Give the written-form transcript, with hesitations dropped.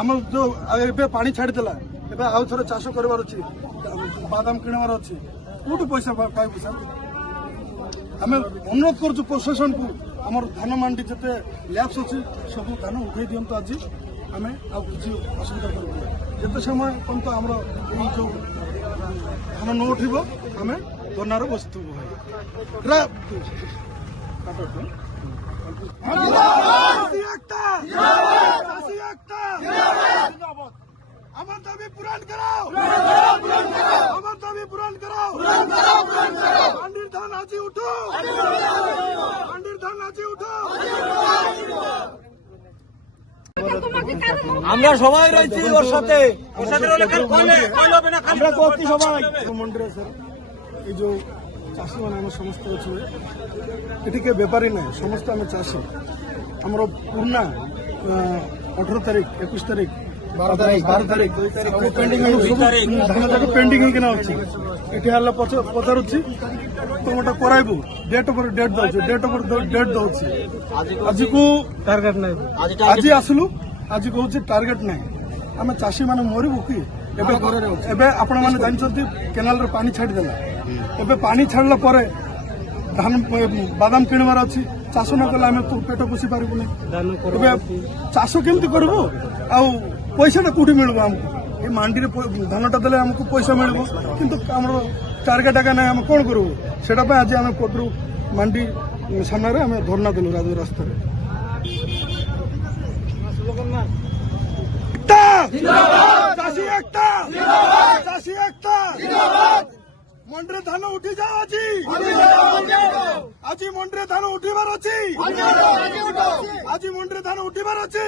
আমার जो एबे पानी छाड़ीदेला एबे आउ थोड़े चाष करवार अच्छी बादाम किणवार अच्छी कोटू पैसा पाइबू सर आम अनुरोध करुँ प्रशासन को आम धान मंडी जिते लैब्स अच्छी सब धान उठे दिंतु आज आम किसी असुविधा कर जिते समय पर्यंत आम जो धान न उठब आम धरनार बसतु আমার দাবি পূরণ করাও, আমার দাবি পূরণ করাও। মান্ডির ধান আজি উঠো, মান্ডির ধান আজি উঠো। আমরা সবাই রয়েছি ওর সাথে। আমরা করছি সবাই মন্ডিরে স্যার এই যে চাষী মানে আমার সমস্ত অছে এটি কে বেপারী নাই সমস্ত আমি চাষী আমার পুরনা 18 তারিখ 21 তারিখ 12 তারিখ ধান যাক পেন্ডিং ହେଇକିନା ଅଛି ଏଠି ହେଲା ପଚାରୁଛି ତମଟା କରାଇବୁ ଡେଟ୍ ଉପରେ ଡେଟ୍ ଦଉଛି ଡେଟ୍ ଉପରେ ଡେଟ୍ ଦଉଛି ଆଜିକୁ ଟାର୍ଗେଟ ନାହିଁ ଆଜି ଆସିଲୁ ଆଜି କହୁଛି ଟାର୍ଗେଟ ନାହିଁ ଆମେ ଚାଷୀ ମାନେ ମରିବୁ କି ଏବେ ଆପଣ ମାନେ ଜାଣିଛନ୍ତି କେନାଲରେ ପାଣି ଛାଡ଼ିଦେଲା ଏବେ ପାଣି ଛାଡ଼ିଲା ପରେ ଧାନ ବାଦାମ କିଣିବାର ଅଛି ଚାଷ ନ କଲେ ଆମେ ପେଟ ପୋଷି ପାରିବୁନି ଏବେ ଚାଷ କେମିତି କରିବୁ ଆଉ ପଇସାଟା କୋଉଠି ମିଳିବ ଆମକୁ ଏ ମାଣ୍ଡିରେ ଧାନଟା ଦେଲେ ଆମକୁ ପଇସା ମିଳିବ କିନ୍ତୁ ଆମର ଟାର୍ଗେଟ ଆକା ନାହିଁ ଆମେ କ'ଣ କରିବୁ ସେଟା ପାଇଁ ଆଜି ଆମେ ପଟରୁ ମାଣ୍ଡି ସାମ୍ନାରେ ଆମେ ଧର୍ଣ୍ଣା ଦେଲୁ ରାସ୍ତାରେ ଚାଷୀ ଏକତା ଚାଷୀ ଏକତା ମଣ୍ଡିରେ ଧାନ ଉଠି ଯାଅ ଆଜି ମଣ୍ଡିରେ ଧାନ ଉଠିବାର ଅଛି ଆଜି ମଣ୍ଡିରେ ଧାନ ଉଠିବାର ଅଛି